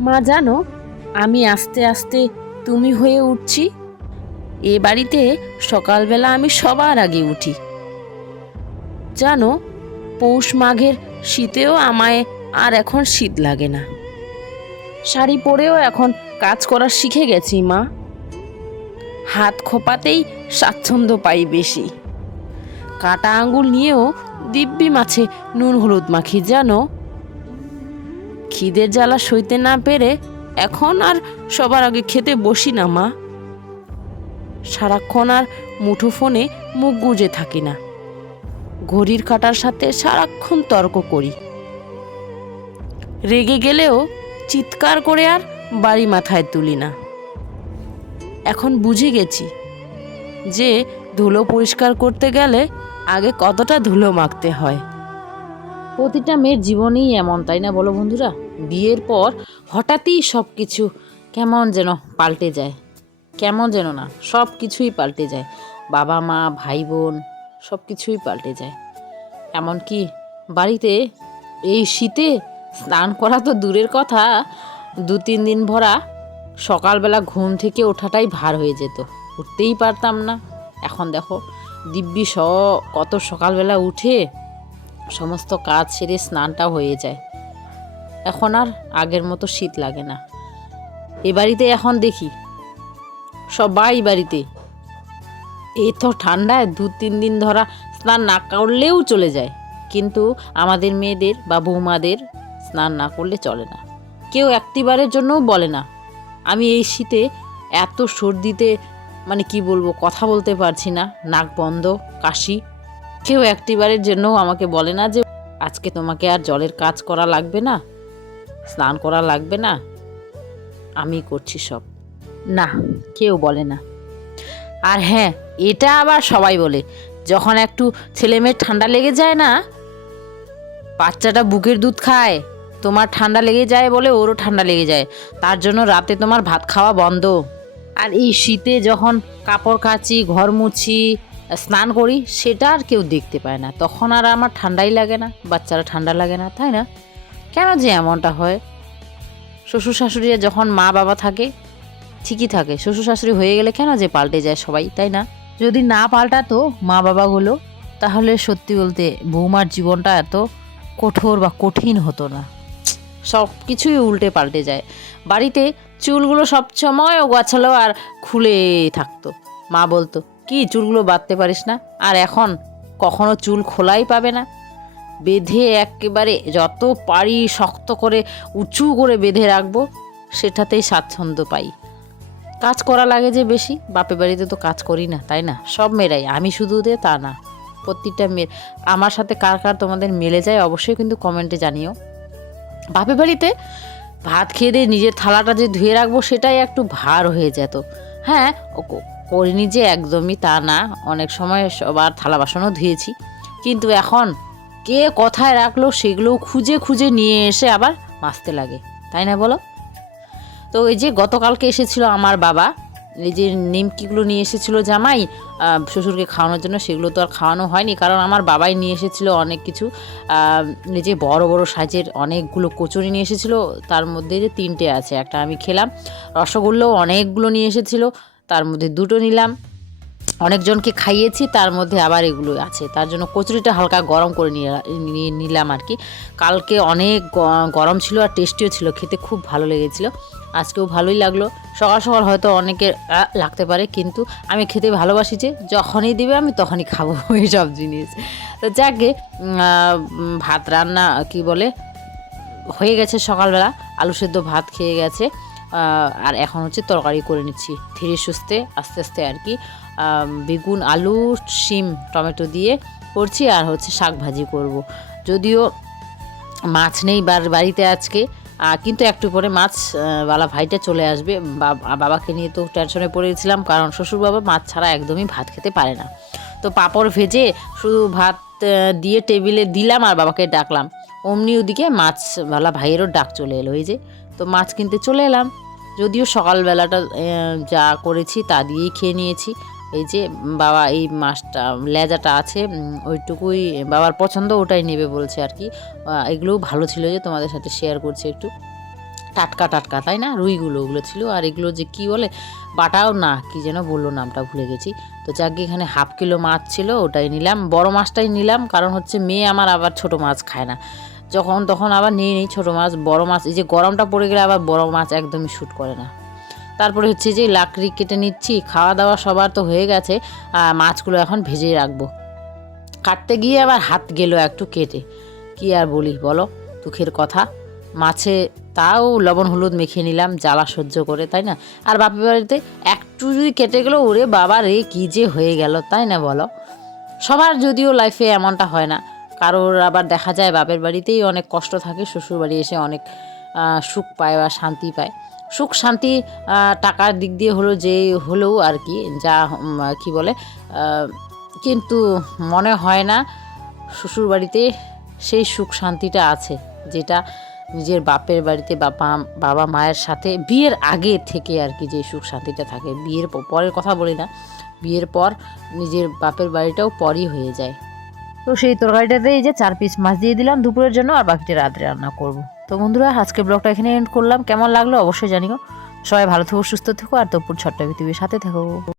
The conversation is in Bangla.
মা, জানো, আমি আস্তে আস্তে তুমি হয়ে উঠছি। এ বাড়িতে সকালবেলা আমি সবার আগে উঠি। জানো, পৌষ মাঘের শীতেও আমায় আর এখন শীত লাগে না। শাড়ি পরেও এখন কাজ করা শিখে গেছি, মা। হাত খোপাতেই স্বাচ্ছন্দ্য পাই বেশি। কাটা আঙ্গুল নিয়েও দিব্যি মাছে নুন হলুদ মাখি, জানো। খিদের জ্বালা সইতে না পেরে এখন আর সবার আগে খেতে বসি না, মা। সারাক্ষণ আর মুঠো ফোনে মুখ গুজে থাকি না। ঘড়ির কাটার সাথে সারাক্ষণ তর্ক করি। রেগে গেলেও চিৎকার করে আর বাড়ি মাথায় তুলি না। এখন বুঝে গেছি যে ধুলো পরিষ্কার করতে গেলে আগে কতটা ধুলো মাখতে হয়। প্রতিটা মেয়ের জীবনেই এমন, তাই না বলো বন্ধুরা? বিয়ের পর হঠাৎই সব কিছু কেমন যেন পাল্টে যায়। কেমন যেন না সব কিছুই পাল্টে যায়। বাবা, মা, ভাই, বোন সব কিছুই পাল্টে যায়। এমনকি বাড়িতে এই শীতে স্নান করা তো দূরের কথা, দু তিন দিন ভরা সকালবেলা ঘুম থেকে ওঠাটাই ভার হয়ে যেত। উঠতেই পারতাম না। এখন দেখো, দিব্যি স, কত সকালবেলা উঠে সমস্ত কাজ সেরে স্নানটা হয়ে যায়। এখন আর আগের মতো শীত লাগে না। এ বাড়িতে এখন দেখি, সবাই বাড়িতে। এই তো ঠান্ডায় দু তিন দিন ধরা স্নান না করলেও চলে যায়। কিন্তু আমাদের মেয়েদের বা বৌমাদের স্নান না করলে চলে না। কেউ একটিবারের জন্যও বলে না। আমি এই শীতে এত সর্দিতে মানে কি বলব, কথা বলতে পারছি না। নাক বন্ধ, কাশি। কেউ একটিবারের জন্যও আমাকে বলে না যে, আজকে তোমাকে আর জলের কাজ করা লাগবে না। স্নান করা লাগবে না? আমি করছি সব। না, কেউ বলে না। আর হ্যাঁ এটা আবার সবাই বলে, যখন একটু ছেলে মেয়ের ঠান্ডা লেগে যায় না, বাচ্চাটা বুকের দুধ খায়, তোমার ঠান্ডা লেগে যায় বলে ওরও ঠান্ডা লেগে যায়, তার জন্য রাতে তোমার ভাত খাওয়া বন্ধ। আর এই শীতে যখন কাপড় কাচি, ঘর মুছি, স্নান করি, সেটা আর কেউ দেখতে পায় না। তখন আর আমার ঠান্ডাই লাগে না, বাচ্চারা ঠান্ডা লাগে না, তাই না? কেন যে এমনটা হয়? শ্বশুর শাশুড়িরা যখন মা বাবা থাকে, ঠিকই থাকে। শ্বশুর শাশুড়ি হয়ে গেলে কেন যে পাল্টে যায় সবাই, তাই না? যদি না পাল্টাতো মা বাবাগুলো তাহলে সত্যি বলতে বৌমার জীবনটা এত কঠোর বা কঠিন হতো না। সব কিছুই উল্টে পাল্টে যায়। বাড়িতে চুলগুলো সবসময় গোছালো আর খুলে থাকতো। মা বলতো, কি, চুলগুলো বাঁধতে পারিস না? আর এখন কখনো চুল খোলাই পাবে না। বেঁধে একেবারে যত পারি শক্ত করে, উঁচু করে বেঁধে রাখব, সেটাতেই স্বাচ্ছন্দ্য পাই। কাজ করা লাগে যে বেশি, বাপের বাড়িতে তো কাজ করি না, তাই না? সব মেয়েরাই, আমি শুধু দে তা না। প্রত্যেকটা মেয়ের আমার সাথে কার কার তোমাদের মেলে যায়, অবশ্যই কিন্তু কমেন্টে জানিও। বাপের বাড়িতে ভাত খেয়ে দিয়ে নিজের থালাটা যে ধুয়ে রাখব, সেটাই একটু ভার হয়ে যেত। হ্যাঁ করিনি যে একদমই, তা না। অনেক সময় সবার থালা বাসনও ধুয়েছি। কিন্তু এখন কে কথায় রাখল সেগুলো খুঁজে খুঁজে নিয়ে এসে আবার মাজতে লাগে, তাই না বলো? তো এই যে গতকালকে এসেছিল আমার বাবা, এই যে নিমকিগুলো নিয়ে এসেছিল জামাই শ্বশুরকে খাওয়ানোর জন্য, সেগুলো তো আর খাওয়ানো হয়নি, কারণ আমার বাবাই নিয়ে এসেছিল অনেক কিছু যে বড় বড় সাইজের অনেকগুলো কচুরি নিয়ে এসেছিল, তার মধ্যে যে তিনটে আছে, একটা আমি খেলাম, রসগোল্লাও অনেকগুলো নিয়ে এসেছিল, তার মধ্যে দুটো নিলাম অনেকজনকে খাইয়েছি, তার মধ্যে আবার এগুলো আছে। তার জন্য কচুরিটা হালকা গরম করে নিয়ে নিলাম আর কি। কালকে অনেক গরম ছিল আর টেস্টিও ছিল, খেতে খুব ভালো লেগেছিল। আজকেও ভালোই লাগল। সকাল সকাল হয়তো অনেকের লাগতে পারে, কিন্তু আমি খেতে ভালোবাসি যে যখনই দিবে আমি তখনই খাব এইসব জিনিস। তো যাকে ভাত রান্না, কি বলে, হয়ে গেছে সকালবেলা, আলু সেদ্ধ ভাত খেয়ে গেছে। আর এখন হচ্ছে তরকারি করে নিচ্ছি, ধীরে সুস্থে, আস্তে আস্তে আর কি। বেগুন, আলু, শিম, টমেটো দিয়ে করছি আর হচ্ছে শাক ভাজি করব। যদিও মাছ নেই বাড়িতে আজকে কিন্তু একটু পরে মাছ বালা ভাইটা চলে আসবে। বাব- বাবাকে নিয়ে তো টেনশনে পড়েছিলাম, কারণ শ্বশুর বাবা মাছ ছাড়া একদমই ভাত খেতে পারে না। তো পাঁপড় ভেজে শুধু ভাত দিয়ে টেবিলে দিলাম আর বাবাকে ডাকলাম। অমনি ওদিকে মাছ মাছওয়ালা ভাইয়েরও ডাক চলে এলো, এই যে। তো মাছ কিনতে চলে এলাম। যদিও সকালবেলাটা যা করেছি তা দিয়েই খেয়ে নিয়েছি। এই যে বাবা এই মাছটা, লেজাটা আছে ওইটুকুই বাবার পছন্দ, ওটাই নেবে বলছে আর কি। এগুলোও ভালো ছিল যে তোমাদের সাথে শেয়ার করছি একটু। টাটকা টাটকা, তাই না? রুইগুলো, ওগুলো ছিল। আর এগুলো যে কি বলে, বাটাও না, কি যেন বলল নামটা, ভুলে গেছি। তো যাক এখানে হাফ কিলো মাছ ছিল, ওটাই নিলাম। বড় মাছটাই নিলাম, কারণ হচ্ছে মেয়ে আমার আবার ছোট মাছ খায় না। যখন তখন আবার নিয়ে নিই ছোটো মাছ, বড় মাছ, এই যে গরমটা পড়ে গেলে আবার বড় মাছ একদমই শ্যুট করে না। তারপরে হচ্ছে যে লাকড়ি কেটে নিচ্ছি, খাওয়া দাওয়া সবার তো হয়ে গেছে মাছগুলো এখন ভেজে রাখব। কাটতে গিয়ে আবার হাত গেল একটু কেটে। কি আর বলি বলো, দুঃখের কথা। মাছে তাও লবণ হলুদ মেখে নিলাম, জ্বালা সহ্য করে, তাই না? আর বাপের বাড়িতে একটু যদি কেটে গেলো, ওরে বাবা রে, কী যে হয়ে গেল, তাই না বলো? সবার যদিও লাইফে এমনটা হয় না। কারোর আবার দেখা যায়, বাপের বাড়িতেই অনেক কষ্ট থাকে শ্বশুর বাড়ি এসে অনেক সুখ পায় বা শান্তি পায়। সুখ, শান্তি টাকার দিক দিয়ে হলো যে, হলেও আর কি, যা কি বলে কিন্তু মনে হয় না শ্বশুর বাড়িতে সেই সুখ, শান্তিটা আছে, যেটা নিজের বাপের বাড়িতে বাবা বাবা মায়ের সাথে, বিয়ের আগে থেকে আর কি যে সুখ, শান্তিটা থাকে। বিয়ের পরের কথা বলি না, বিয়ের পর নিজের বাপের বাড়িটাও পরই হয়ে যায়। তো সেই তরকারিটাতে এই যে চার পিস মাছ দিয়ে দিলাম, দুপুরের জন্য আর বাকিটা রাত্রে রান্না করব। তো বন্ধুরা আজকে ব্লগটা এখানে এন্ড করলাম। কেমন লাগল অবশ্যই জানিও। সবাই ভালো থেকো, সুস্থ থেকো, আর তোপুর ছট্টা পৃথিবীর সাথে থেকো।